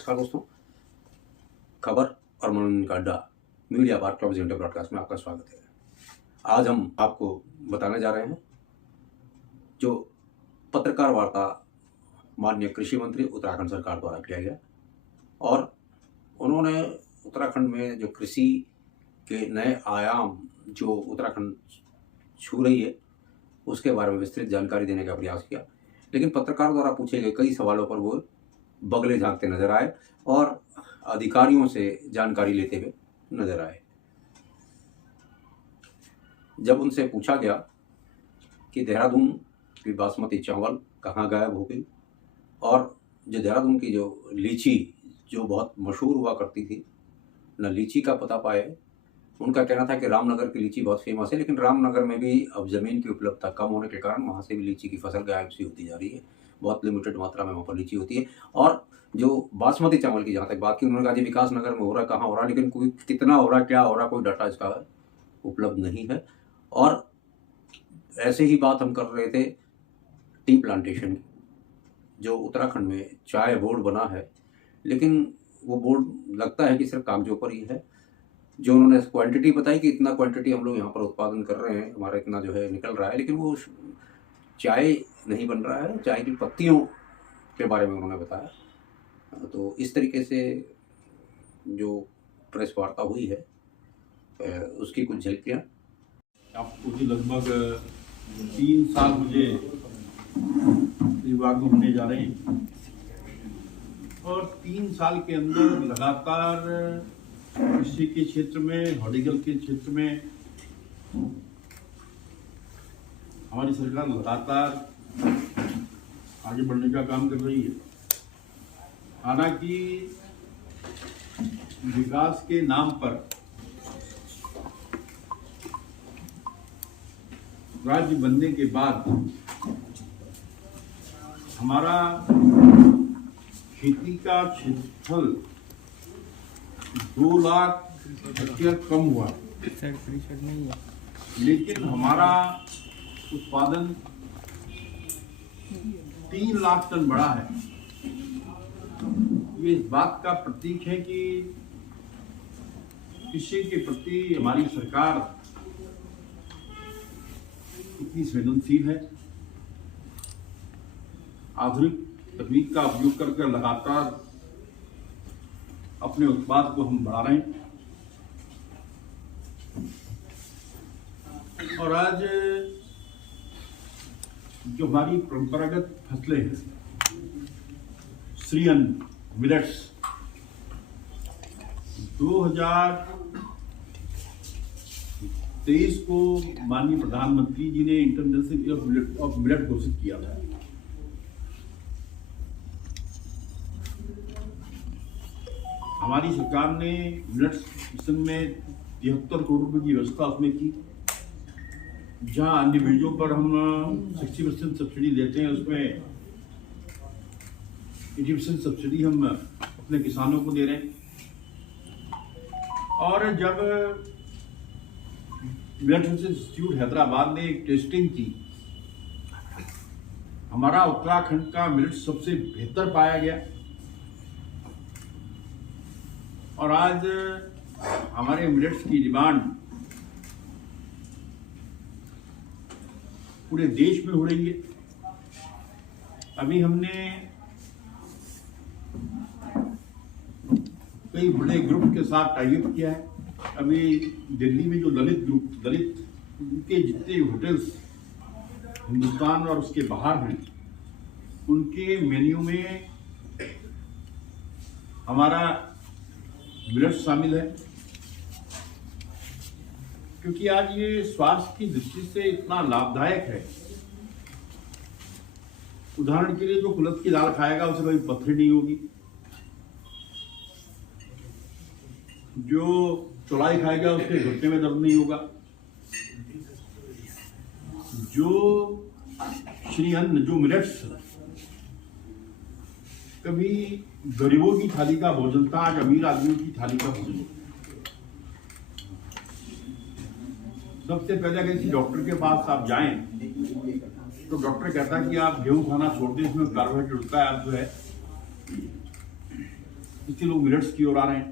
नमस्कार दोस्तों, खबर और मनोरंजन का अड्डा मीडिया बार 24 घंटे ब्रॉडकास्ट में आपका स्वागत है। आज हम आपको बताने जा रहे हैं जो पत्रकार वार्ता माननीय कृषि मंत्री उत्तराखंड सरकार द्वारा किया गया और उन्होंने उत्तराखंड में जो कृषि के नए आयाम जो उत्तराखंड छू रही है उसके बारे में विस्तृत जानकारी देने का प्रयास किया, लेकिन पत्रकार द्वारा पूछे गए कई सवालों पर वो बगले झांकते नजर आए और अधिकारियों से जानकारी लेते हुए नजर आए। जब उनसे पूछा गया कि देहरादून की बासमती चावल कहाँ गायब हो गई और जो देहरादून की जो लीची जो बहुत मशहूर हुआ करती थी न लीची का पता पाए। उनका कहना था कि रामनगर की लीची बहुत फेमस है, लेकिन रामनगर में भी अब ज़मीन की उपलब्धता कम होने के कारण वहाँ से भी लीची की फसल गायब सी होती जा रही है। बहुत लिमिटेड मात्रा में वहाँ पर लीची होती है। और जो बासमती चावल की जहाँ तक बात की, उन्होंने कहा जी विकास नगर में हो रहा है, कहाँ हो रहा है, लेकिन कोई कितना हो रहा है, क्या हो रहा है, कोई डाटा इसका उपलब्ध नहीं है। और ऐसे ही बात हम कर रहे थे टी प्लांटेशन की, जो उत्तराखंड में चाय बोर्ड बना है, लेकिन वो बोर्ड लगता है कि सिर्फ कागजों पर ही है। जो उन्होंने क्वांटिटी बताई कि इतना क्वांटिटी हम लोग यहाँ पर उत्पादन कर रहे हैं, हमारा इतना जो है निकल रहा है, लेकिन वो चाय नहीं बन रहा है। चाय की पत्तियों के बारे में उन्होंने बताया। तो इस तरीके से जो प्रेस वार्ता हुई है उसकी कुछ झलकियाँ। आपको भी लगभग 3 साल मुझे विभाग में होने जा रहे हैं और 3 साल के अंदर लगातार कृषि के क्षेत्र में, हॉर्टिकल्चर के क्षेत्र में हमारी सरकार लगातार आगे बढ़ने का काम कर रही है। हालांकि विकास के नाम पर राज्य बनने के बाद हमारा खेती का क्षेत्रफल 2 लाख हेक्टेयर कम हुआ, लेकिन हमारा उत्पादन 3 लाख टन बढ़ा है। ये इस बात का प्रतीक है कि कृषि के प्रति हमारी सरकार कितनी संवेदनशील है। आधुनिक तकनीक का उपयोग करके लगातार अपने उत्पाद को हम बढ़ा रहे हैं और आज जो हमारी परंपरागत फसलें हैं, श्रीअन्न, मिलेट्स, 2023 को माननीय प्रधानमंत्री जी ने इंटरनेशनल ईयर ऑफ मिलेट घोषित किया था। हमारी सरकार ने मिलेट्स मिशन में 73 करोड़ रुपए की व्यवस्था उसमें की। जहां अन्य बीजों पर हम 60% सब्सिडी देते हैं, उसमें 80% सब्सिडी हम अपने किसानों को दे रहे हैं। और जब मिलेट रिसर्च इंस्टीट्यूट हैदराबाद ने एक टेस्टिंग की, हमारा उत्तराखंड का मिलेट सबसे बेहतर पाया गया और आज हमारे मिलेट्स की डिमांड पूरे देश में हो रही है। अभी हमने कई बड़े ग्रुप के साथ टाई अप किया है। अभी दिल्ली में जो दलित के जितने होटल्स हिंदुस्तान और उसके बाहर हैं, उनके मेन्यू में हमारा मिलेट शामिल है, क्योंकि आज ये स्वास्थ्य की दृष्टि से इतना लाभदायक है। उदाहरण के लिए जो कुलथ की दाल खाएगा उसे कभी पथरी नहीं होगी, जो चौलाई खाएगा उसके घुटने में दर्द नहीं होगा, जो श्रीअन्न, जो मिलेट्स कभी गरीबों की थाली का भोजन था, आज अमीर आदमियों की थाली का भोजन है। सबसे पहले अगर किसी डॉक्टर के पास आप जाएं तो डॉक्टर कहता है कि आप गेहूं खाना छोड़ दें, इसमें कार्बोहाइड्रेट होता है, आप जो है इसलिए लोग मिलेट्स की ओर आ रहे हैं।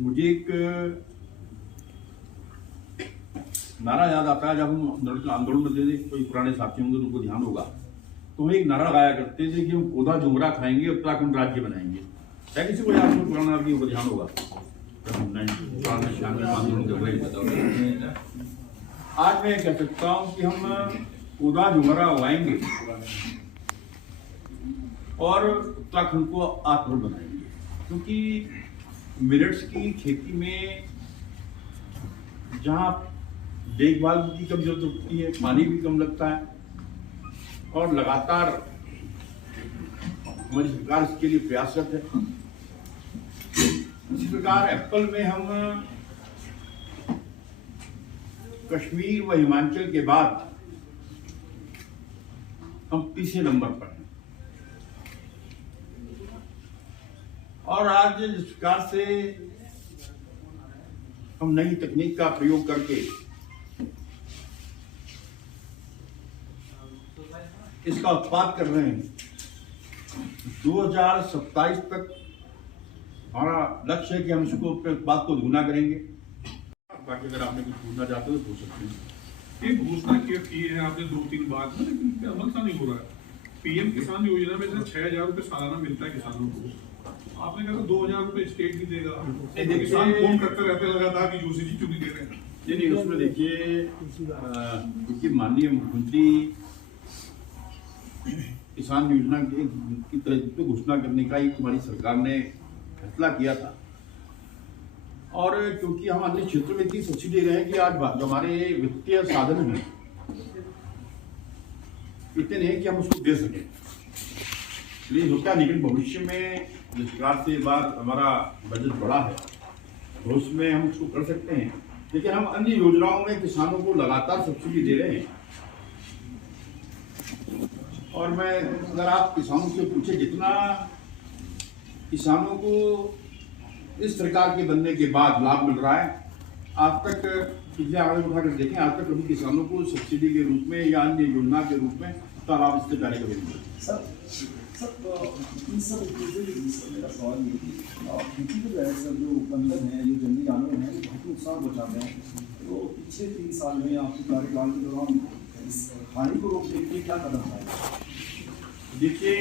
मुझे एक नारा याद आता है, जब हम आंदोलन में थे, कोई पुराने साथी होंगे तो उनको ध्यान होगा, तो हम एक नारा लगाया करते थे कि हम पौधा जुमरा खाएंगे, उत्तराखंड राज्य बनाएंगे। क्या किसी को याद हो? पुराना आदमी को ध्यान होगा। आज मैं कह सकता हूँ कि हम पौधा जुमरा उगाएंगे और उत्तराखंड को आत्मनिर्भर बनाएंगे, क्योंकि मिलेट्स की खेती में जहाँ देखभाल की कम जरूरत होती है, पानी भी कम लगता है, और लगातार हमारी सरकार इसके लिए प्रयासरत है। इसी प्रकार एप्पल में हम कश्मीर व हिमाचल के बाद हम तीसरे नंबर पर हैं। और आज जिस प्रकार से हम नई तकनीक का प्रयोग करके इसका उत्पाद कर रहे हैं, 2027 तक हमारा लक्ष्य है कि हम इसको अपने उत्पाद को दुगना करेंगे। बाकी अगर आपने कुछ पूछना चाहते हो तो पूछ सकते हैं। एक घोषणा की है आपने 2-3 बार, लेकिन अमल सा नहीं हो रहा है। पीएम किसान योजना में से 6,000 रुपए सालाना मिलता है किसानों को। आपने कहा 2,000 रुपए स्टेट भी देगा, तो किसान फोन करते रहते लगातार कि यूसीजी क्यों नहीं दे रहे हैं? नहीं, उसमें देखिए, क्योंकि माननीय मुख्यमंत्री किसान योजना की तरह घोषणा करने का एक हमारी सरकार ने फैसला किया था, और क्योंकि हम अन्य क्षेत्रों में इतनी सब्सिडी दे रहे हैं कि आज जो हमारे वित्तीय साधन हैं इतने नहीं कि हम उसको दे सकें। इसलिए होता है, लेकिन भविष्य में जिस प्रकार से बार हमारा बजट बढ़ा है तो उसमें हम उसको कर सकते हैं, लेकिन हम अन्य योजनाओं में किसानों को लगातार सब्सिडी दे रहे हैं। और मैं, अगर आप किसानों से पूछे, जितना किसानों को इस सरकार के बनने के बाद लाभ मिल रहा है, आज तक पिछले आंकड़े उठाकर देखें, आज तक कभी किसानों को सब्सिडी के रूप में या अन्य योजना के रूप में इतना लाभ इससे पहले कभी नहीं मिला। इन सब मेरा सवाल ये कि खेती के तहत सर जो बंधन है, जो जंगली जानवर हैं, बहुत नुकसान पहुँचाते हैं, तो पिछले 3 साल में आपके कार्यकाल के दौरान इस हानि को रोकने के लिए क्या कदम उठाए? देखिए,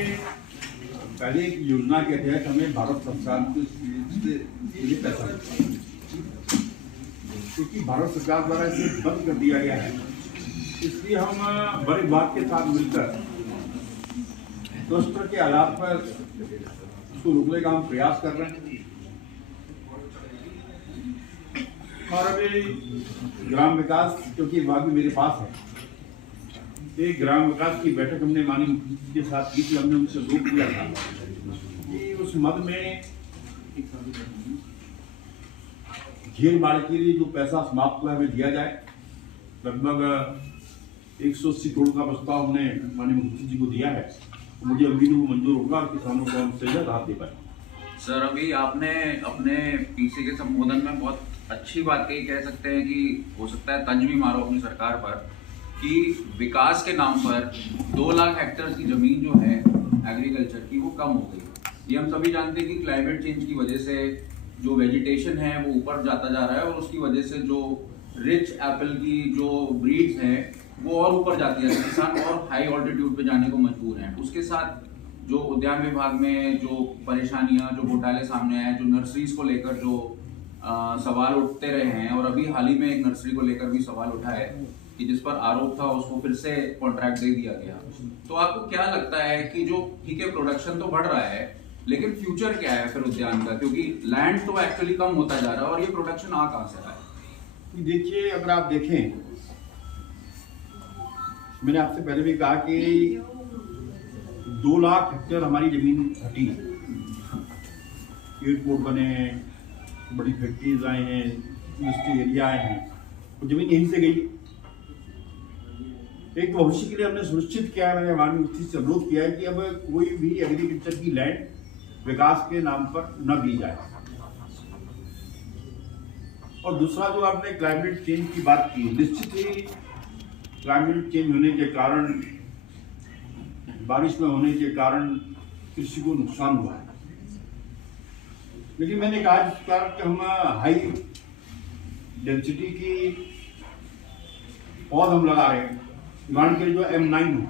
पहले एक योजना के तहत हमें भारत सरकार से पैसा मिलता है, क्योंकि भारत सरकार द्वारा इसे बंद कर दिया गया है। इसलिए हम बड़े विभाग के साथ मिलकर क्लस्टर के आधार पर उसको रोकने का हम प्रयास कर रहे हैं। और अभी ग्राम विकास, क्योंकि विभाग भी मेरे पास है, एक ग्राम विकास की बैठक हमने माननीय मुख्यमंत्री के साथ की थी। हमने उनसे रोक दिया था कि उस मद में घेर बाढ़ के लिए जो पैसा समाप्त हुआ है हमें दिया जाए। लगभग 180 करोड़ का प्रस्ताव हमने माननीय मुख्यमंत्री जी को दिया है, तो मुझे अभी वो मंजूर होगा और किसानों को हम सही राहत दे पाए। सर, अभी आपने अपने पीसी के संबोधन में बहुत अच्छी बात कही, कह सकते हैं कि हो सकता है तंज भी मारो अपनी सरकार पर, कि विकास के नाम पर 2 लाख हेक्टेयर की जमीन जो है एग्रीकल्चर की वो कम हो गई। ये हम सभी जानते हैं कि क्लाइमेट चेंज की वजह से जो वेजिटेशन है वो ऊपर जाता जा रहा है, और उसकी वजह से जो रिच एप्पल की जो ब्रीड्स हैं वो और ऊपर जाती है, किसान और हाई ऑल्टीट्यूड पे जाने को मजबूर हैं। उसके साथ जो उद्यान विभाग में जो परेशानियां, जो घोटाले सामने आए, जो नर्सरीज को लेकर जो सवाल उठते रहे हैं, और अभी हाल ही में एक नर्सरी को लेकर भी सवाल उठा है कि जिस पर आरोप था उसको फिर से कॉन्ट्रैक्ट दे दिया गया। तो आपको क्या लगता है कि जो ठीक है प्रोडक्शन तो बढ़ रहा है, लेकिन फ्यूचर क्या है फिर उद्यान का, क्योंकि लैंड तो एक्चुअली कम होता जा रहा है और ये प्रोडक्शन आ कहां से रहा है? देखिए, अगर आप देखें, मैंने आपसे पहले भी कहा कि 2 लाख हेक्टेयर हमारी जमीन हटी है। एयरपोर्ट बने हैं, बड़ी फैक्ट्रीज आए हैं, इंडस्ट्री एरिया आए हैं, वो जमीन यहीं से गई। एक भविष्य के लिए हमने सुनिश्चित किया है, मैंने माननीय मुख्यमंत्री से अनुरोध किया है कि अब कोई भी एग्रीकल्चर की लैंड विकास के नाम पर न दी जाए। और दूसरा, जो आपने क्लाइमेट चेंज की बात की, निश्चित ही क्लाइमेट चेंज होने के कारण, बारिश में होने के कारण कृषि को नुकसान हुआ है। लेकिन मैंने कहा जिस प्रकार कि हम हाई डेंसिटी की पौध हम लगा रहे हैं, उदाहरण के लिए जो M9 है,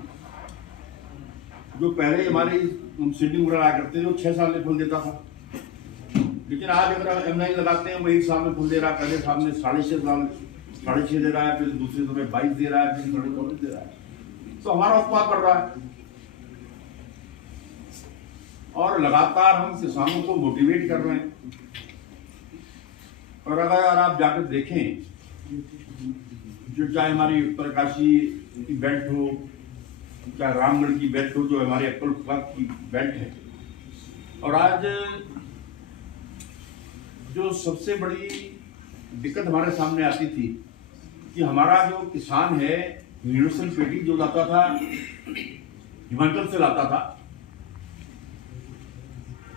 जो पहले हमारे हम सीडलिंग वगैरह लाया करते थे, वो 6 साल में फूल देता था। लेकिन आज अगर M9 लगाते हैं वो 1 साल में फूल दे रहा है, पहले साल में 6.5 दे रहा है, फिर दूसरे समय 22 दे रहा है, फिर 24 दे रहा है। तो हमारा उत्पाद बढ़ रहा है और लगातार हम किसानों को मोटिवेट कर रहे हैं। और अगर आप जाकर देखें, जो चाहे हमारी उत्तरकाशी की बेल्ट हो, चाहे रामगढ़ की बेल्ट हो, जो हमारे एप्पल की बेल्ट है, और आज जो सबसे बड़ी दिक्कत हमारे सामने आती थी कि हमारा जो किसान है यूनिवर्सल पेटी जो लाता था हिमाचल से लाता था,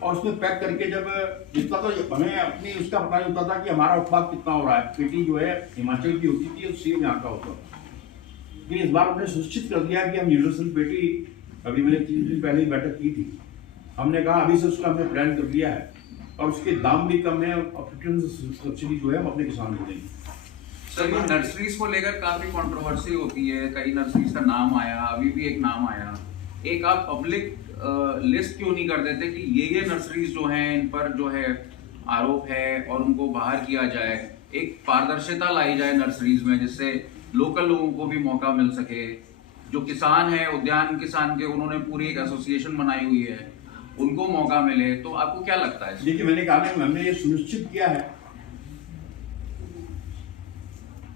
और उसमें पैक करके जब जितना तो हमें अपनी उसका पता नहीं होता था कि हमारा उत्पाद कितना हो रहा है। पेटी जो है हिमाचल की होती थी और सेम यहाँ का होता था। लेकिन इस बार हमने सुनिश्चित कर दिया कि हम यूनिवर्सल पेटी, अभी मैंने 3 दिन पहले ही बैठक की थी, हमने कहा अभी से उसका हमने प्लान कर दिया है और उसके दाम भी कम है और 50% सब्सिडी जो है हम अपने किसानों को देंगे। सर, ये नर्सरीज को लेकर काफी कंट्रोवर्सी होती है, कई नर्सरीज का नाम आया, अभी भी एक नाम आया। एक आप पब्लिक लिस्ट क्यों नहीं कर देते कि ये नर्सरीज जो हैं इन पर जो है आरोप है और उनको बाहर किया जाए, एक पारदर्शिता लाई जाए नर्सरीज में, जिससे लोकल लोगों को भी मौका मिल सके। जो किसान है, उद्यान किसान के, उन्होंने पूरी एक एसोसिएशन बनाई हुई है, उनको मौका मिले। तो आपको क्या लगता है? देखिए, मैंने कहा ना, हमने ये सुनिश्चित किया है,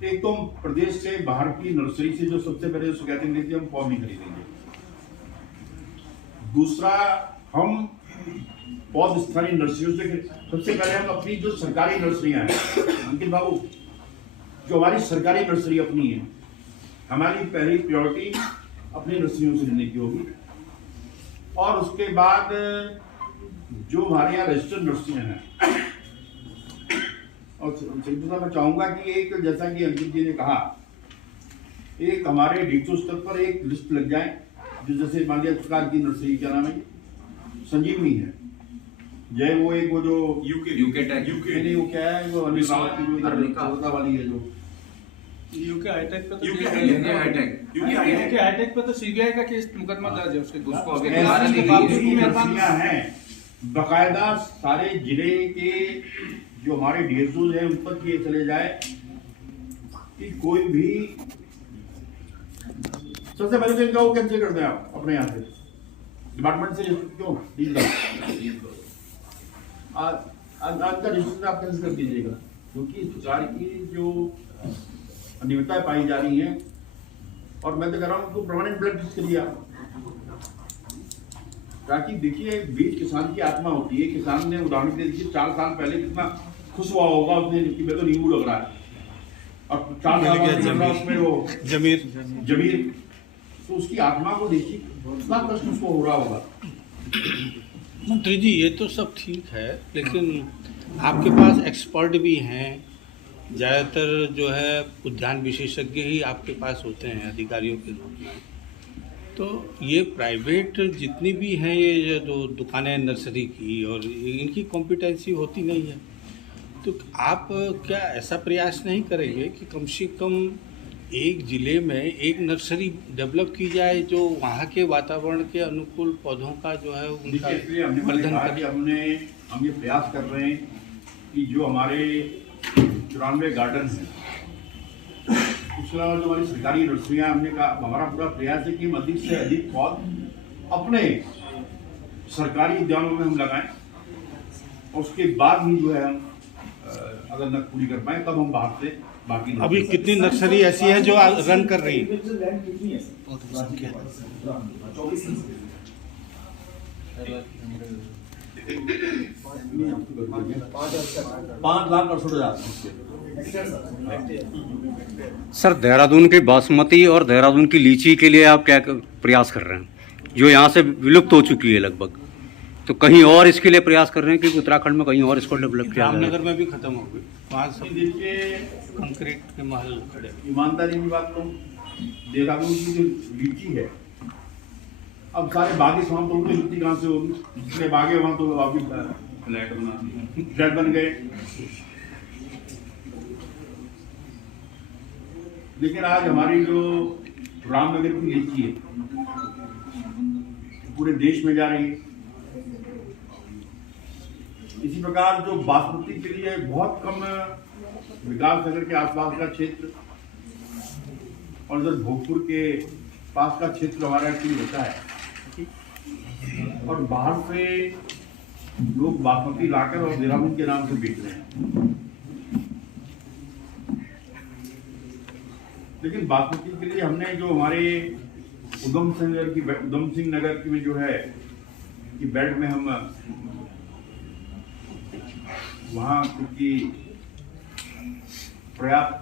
एक तो प्रदेश से बाहर की नर्सरी से जो सबसे पहले शिकायतें मिली थी, हम पौध नहीं खरीदेंगे। दूसरा, हम पौध स्थानीय नर्सरियों से, सबसे पहले हम अपनी जो सरकारी नर्सरियां हैं, अंकित बाबू, जो हमारी सरकारी नर्सरी अपनी है, हमारी पहली प्रायोरिटी अपनी नर्सरियों से लेने की होगी। और उसके बाद जो हमारे यहाँ रजिस्टर्ड नर्सरियां हैं, और मैं चाहूंगा कि एक, जैसा कि अंकित जी ने कहा, एक हमारे डीटो स्तर पर एक लिस्ट लग जाए, जो जैसे मान लिया सरकार की नर्सरी, क्या नाम है, संजीवनी है, जय वो एक वो जो यूके टेक, नहीं वो क्या है, वो अनिका वाली है, जो यूके हाईटेक पे तो यूके हाईटेक पे तो सीबीआई का केस मुकदमा दर्ज है उसके उसको अभी नर्सरियां हैं बकायदा सारे जिले के जो हमारे डीएसओ हैं उन तक ये चले जाए कि कोई भी, सबसे पहले तो इनका वो कैंसिल कर दें आप अपने यहाँ से, डिपार्टमेंट से क्यों डील कर आज का रजिस्टर आप कैंसिल कर दीजिएगा, क्योंकि इस प्रकार की जो अनियमितताएं पाई जा रही हैं। और मैं तो कह रहा हूँ उनको परमानेंट ब्लैक लिस्ट करिए आप, ताकि देखिए बीज किसान की आत्मा होती है। किसान ने उदाहरण के लिए 4 साल पहले कितना खुश हुआ होगा उसने कि मैं तो नींबू लग रहा है, और 4 साल बाद उसमें वो जमीर, तो उसकी आत्मा को देखिए कितना कष्ट उसको हो रहा होगा। मंत्री जी, ये तो सब ठीक है, लेकिन आपके पास एक्सपर्ट भी हैं, ज़्यादातर जो है उद्यान विशेषज्ञ ही आपके पास होते हैं अधिकारियों के रूप में। तो ये प्राइवेट जितनी भी हैं, ये जो दुकानें नर्सरी की, और इनकी कॉम्पिटेंसी होती नहीं है। तो आप क्या ऐसा प्रयास नहीं करेंगे कि कम से कम एक ज़िले में एक नर्सरी डेवलप की जाए जो वहाँ के वातावरण के अनुकूल पौधों का जो है उनका वर्धन करे? हम ये प्रयास कर रहे हैं कि जो हमारे 94 गार्डन हैं, उसके अलावा जो हमारी सरकारी नर्सरियाँ, हमने कहा हमारा पूरा प्रयास है कि हम अधिक से अधिक पौध अपने सरकारी उद्यानों में हम लगाएं, और उसके बाद ही जो है हम अगर न पूरी कर पाए तब हम बाहर से बाकी। अभी कितनी नर्सरी ऐसी है जो रन कर रही है? 5,68,000। सर, देहरादून की बासमती और देहरादून की लीची के लिए आप क्या प्रयास कर रहे हैं, जो यहाँ से विलुप्त हो चुकी है लगभग? तो कहीं और इसके लिए प्रयास कर रहे हैं कि उत्तराखंड में कहीं और इसको डेवलप किया जाए? रामनगर में भी खत्म हो गई, वहाँ सब कंक्रीट के महल खड़े। ईमानदारी की बात करूं, देहरादून की जो लीची है अब सारे बागी समाज तो उनकी मिट्टी कहाँ से होगी, जितने बागे वहाँ तो अभी फ्लैट बन गए। लेकिन आज हमारी जो रामनगर की लीची है पूरे देश में जा रही है। इसी प्रकार जो बासमती के लिए बहुत कम विकास नगर के आसपास का क्षेत्र और इधर भोजपुर के पास का क्षेत्र हमारा एक्चुअली होता है, और बाहर से लोग बासमती लाकर और देहरादून के नाम से बेच रहे हैं। लेकिन बासमती के लिए हमने जो हमारे उधम सिंह नगर की में जो है कि बेल्ट में हम वहाँ क्योंकि पर्याप्त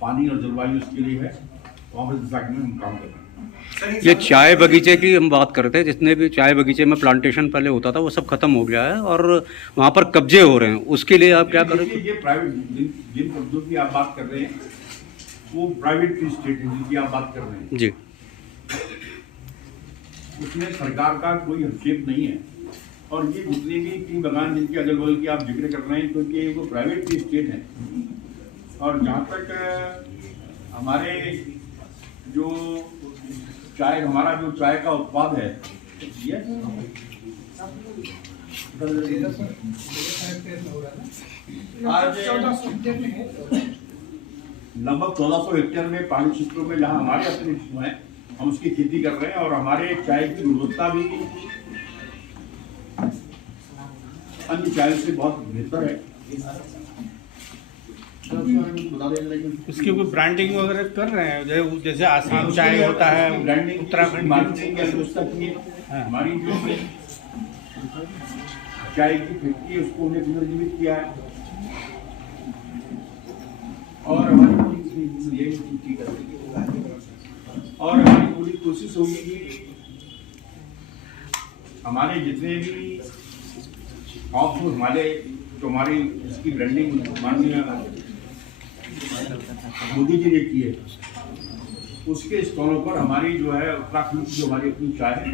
पानी और जलवायु उसके लिए है, वहाँ पर दिशा में हम काम कर रहे हैं। ये चाय बगीचे की हम बात करते हैं, जितने भी चाय बगीचे में प्लांटेशन पहले होता था वो सब खत्म हो गया है और वहाँ पर कब्जे हो रहे हैं, उसके लिए आप क्या करें? ये प्राइवेट जिन कब्जों की आप बात कर रहे हैं वो प्राइवेट की स्टेट है जिनकी आप बात कर रहे हैं जी, उसमें सरकार का कोई हस्तक्षेप नहीं है। और ये जितने भी टी बागान जिनके अगल बगल की आप जिक्र कर रहे हैं क्योंकि वो प्राइवेट की स्टेट है। और जहाँ तक हमारे जो चाय हमारा जो चाय का उत्पाद है आज लगभग 1400 हेक्टेयर में पहाड़ी क्षेत्रों में जहाँ हमारे अपने हैं हम उसकी खेती कर रहे हैं और हमारे चाय की गुणवत्ता भी अन्य चाय से बहुत बेहतर है। उसकी कोई ब्रांडिंग वगैरह कर रहे हैं, जैसे आसाम चाय होता है, उत्तराखंड मार्केटिंग की व्यवस्था की है। हमारी जो चाय की फैक्ट्री है उसको हमने पुनर्जीवित किया है और हमारी पूरी कोशिश होगी कि हमारे जितने भी ऑफ हमारे जो हमारी इसकी ब्रांडिंग माननीय मोदी जी ने की है उसके स्टॉलों पर हमारी जो है उत्तराखंड की जो हमारी अपनी चाय है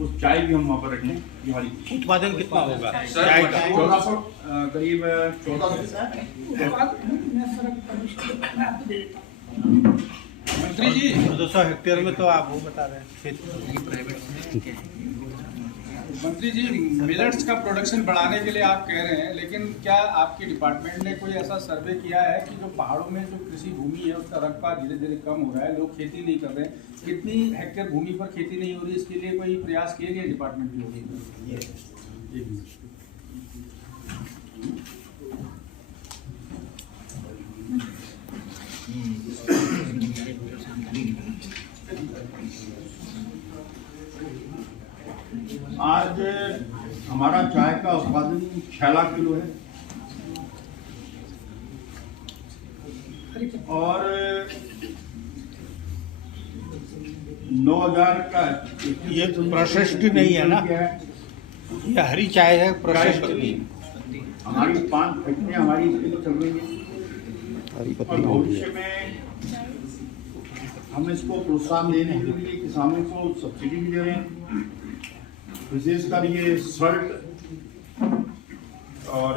उस चाय भी हम वहाँ पर रखें। ये हमारी उत्पादन कितना होगा चाय का 1400 करीब 1400 मंत्री जी 200 हेक्टेयर में तो आप वो बता रहे हैं खेती। मंत्री जी, मिलेट्स का प्रोडक्शन बढ़ाने के लिए आप कह रहे हैं, लेकिन क्या आपके डिपार्टमेंट ने कोई ऐसा सर्वे किया है कि जो पहाड़ों में जो कृषि भूमि है उसका रकबा धीरे धीरे कम हो रहा है, लोग खेती नहीं कर रहे हैं, कितनी हेक्टेयर भूमि पर खेती नहीं हो रही, इसके लिए कोई प्रयास किए गए डिपार्टमेंट की होगी? आज हमारा चाय का उत्पादन 6 लाख किलो है और 9,000 का ये प्रोसेस्ड नहीं है ना, ये हरी चाय है, प्रोसेस्ड नहीं। हमारी 5 फैक्ट्रियां हमारी इसके लिए चल रही है और भविष्य में हम इसको प्रोत्साहन देने के लिए किसानों को सब्सिडी भी दे रहे हैं, विशेषकर ये शर्ट और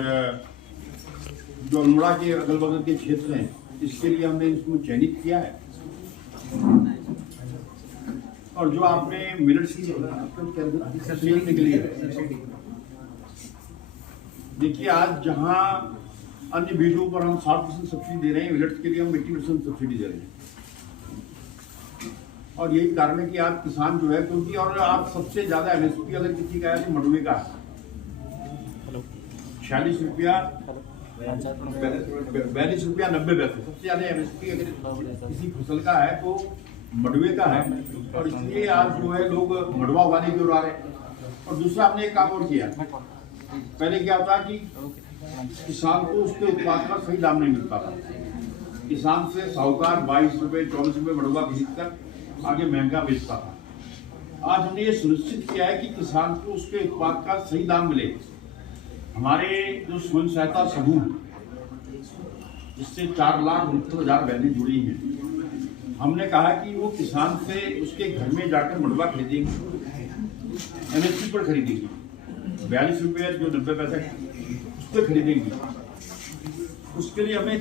जो अल्मोड़ा के अगल बगल के क्षेत्र हैं इसके लिए हमने इसको चयनित किया है। और जो आपने मिलेट्स की सेल निकली है, देखिए आज जहां अन्य बीजों पर हम 60% सब्सिडी दे रहे हैं, मिलेट्स के लिए हम 80% सब्सिडी दे रहे हैं। और यही कारण है कि आज किसान जो है क्योंकि और आज सबसे ज्यादा एमएसपी अगर किसी का है तो मंडुवे का है 46 रुपया 42 रुपया 90 पैसे सबसे ज्यादा एमएसपी अगर किसी फसल का है तो मंडुवे का है। और इसलिए आज जो है लोग मंडवा उगाने की ओर आ रहे हैं। और दूसरा हमने एक काम और किया, पहले क्या होता कि किसान को उसके उत्पाद का सही दाम नहीं मिलता था, किसान से साहूकार 22 रुपये 24 रुपये मंडुवा खरीद कर आगे महंगा बेचता था। आज हमने ये सुनिश्चित किया है कि किसान को उसके उत्पाद का सही दाम मिले। हमारे जो स्वयं सहायता समूह जिससे 4,69,000 बहनें जुड़ी हैं, हमने कहा कि वो किसान से उसके घर में जाकर मंडवा खरीदेंगे, MSP पर खरीदेंगे, 42 रुपये जो 90 पैसे उस पर खरीदेंगे। उसके लिए हमें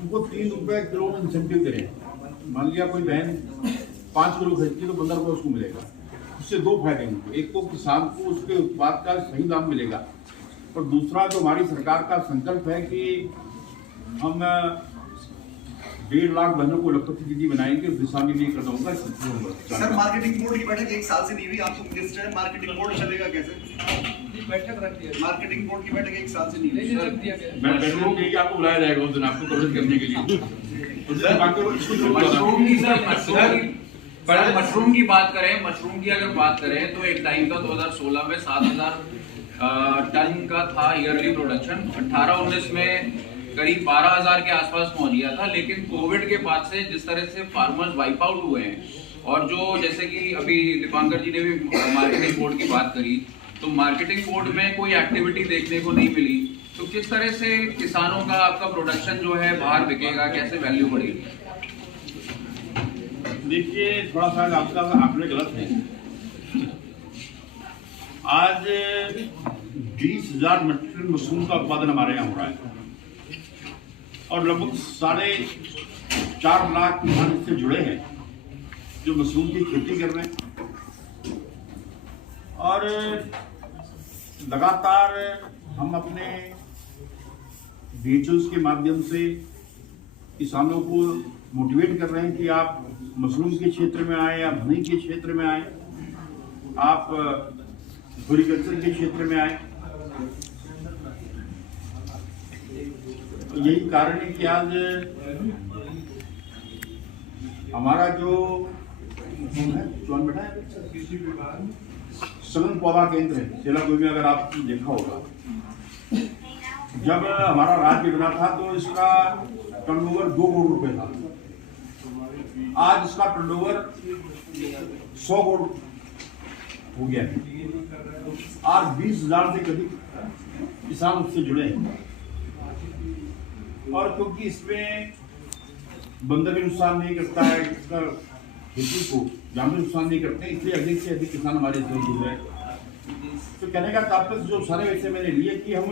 उनको 3 रुपये किलो में इंसेंटिव दे रहे हैं। मान लिया कोई बहन 5 किलो खरीदती है तो 15 रुपये उसको मिलेगा। उससे दो फायदे होंगे, एक तो किसान को उसके उत्पाद का सही दाम मिलेगा, और दूसरा जो हमारी सरकार का संकल्प है कि हम 1.5 लाख बहनों को लखपति दीदी बनाएंगे, किसान नहीं कर दूंगा। सर मार्केटिंग बोर्ड की बैठक 1 साल से नहीं हुई, आपको मिनिस्टर है, मार्केटिंग बोर्ड चलेगा कैसे? बैठक रख दिया, मार्केटिंग बोर्ड की बैठक 1 साल से नहीं हुई। रख दिया गया। मैं बैठूं नहीं कि आपको बुलाया जाएगा उस दिन आपको कवरेज करने के लिए। मशरूम की बात करें, मशरूम की अगर बात करें तो एक टाइम का 2016 में 7,000 टन का था ईयरली प्रोडक्शन। 18-19 में करीब 12,000 के आसपास पहुंच गया था। लेकिन कोविड के बाद से जिस तरह से फार्मर्स वाइप आउट हुए हैं, और जो जैसे कि अभी दीपांकर जी ने भी मार्केटिंग बोर्ड की बात करी, तो मार्केटिंग बोर्ड में कोई एक्टिविटी देखने को नहीं मिली। तो किस तरह से किसानों का आपका प्रोडक्शन जो है बाहर बिकेगा, कैसे वैल्यू बढ़ेगी? देखिए, थोड़ा सा आपका आंकड़े गलत है। आज 20,000 मीट्रिक टन मशरूम का उत्पादन हमारे यहाँ हो रहा है, और लगभग 4.5 लाख किसान इससे जुड़े हैं जो मशरूम की खेती कर रहे हैं। और लगातार हम अपने डीएचओस के माध्यम से किसानों को मोटिवेट कर रहे हैं कि आप मशरूम के क्षेत्र में आए, आप हनी के क्षेत्र में आए, आप फ्लोरिकल्चर के क्षेत्र में आए। यही कारण है कि आज हमारा जो कौन बैठा है सघन पौधा केंद्र है सेलाकुई में, अगर आप देखा होगा, जब हमारा राज्य बना था तो इसका टर्नओवर 2 करोड़ रुपए था। आज इसका टर्नओवर 100 करोड़ हो गया है। आज 20,000 से अधिक किसान उससे जुड़े हैं, और क्योंकि इसमें बंदर भी नुकसान नहीं करता है, इसका खेती को जानवर नुकसान नहीं करते, इसलिए अधिक से अधिक किसान हमारे इसमें जुड़ रहे हैं। तो कहने का तात्पर्य जो सारे वैसे मैंने लिए कि हम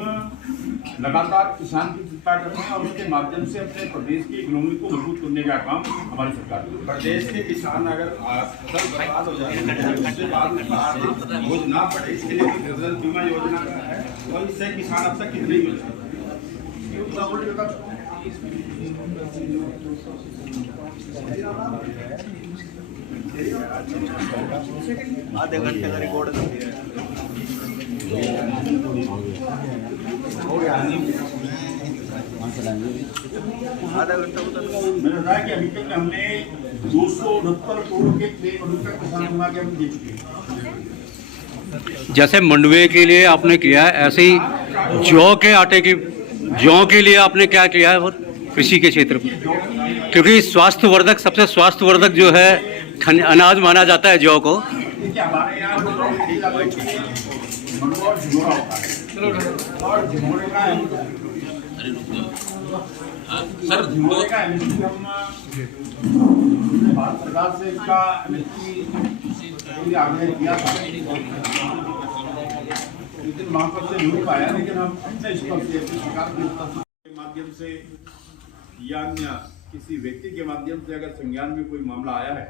लगातार किसान की चिंता कर रहे हैं, और उसके माध्यम से अपने प्रदेश की इकोनॉमी को मजबूत करने का काम हमारी सरकार कर रही है। प्रदेश के किसान अगर फसल बर्बाद हो जाए तो उससे बाद में आर्थिक बोझ ना पड़े, इसके लिए फसल बीमा योजना का है, और इससे किसान अब तक कितने मिलते हैं? आधे घंटे का रिकॉर्ड आधा घंटा मैंने बताया कि अभी तक हमने 269 करोड़ के क्लेम अभी तक किसान बीमा के हम दे चुके हैं। जैसे मंडवे के लिए आपने किया है, ऐसे ही जौ के लिए आपने क्या किया है और कृषि के क्षेत्र में? क्योंकि स्वास्थ्यवर्धक, सबसे स्वास्थ्यवर्धक जो है अनाज माना जाता है जौ को। देखिए, हमारे यहाँ और झिंगोरा होता है, और झिंगोरे का MSP हमने भारत सरकार से इसका MSP आग्रह किया था, लेकिन वहाँ पर से नहीं पाया। लेकिन हम अपने स्तर से सरकार के माध्यम से या अन्य किसी व्यक्ति के माध्यम से अगर संज्ञान में कोई मामला आया है,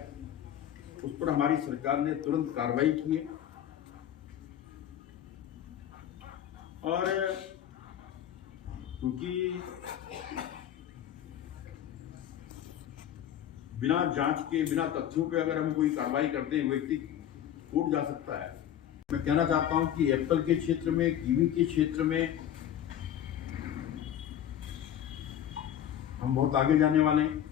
उस पर हमारी सरकार ने तुरंत कार्रवाई की है, और क्योंकि बिना जांच के, बिना तथ्यों के अगर हम कोई कार्रवाई करते हैं, व्यक्ति कोर्ट जा सकता है। मैं कहना चाहता हूं कि एप्पल के क्षेत्र में, कीवी के क्षेत्र में हम बहुत आगे जाने वाले हैं।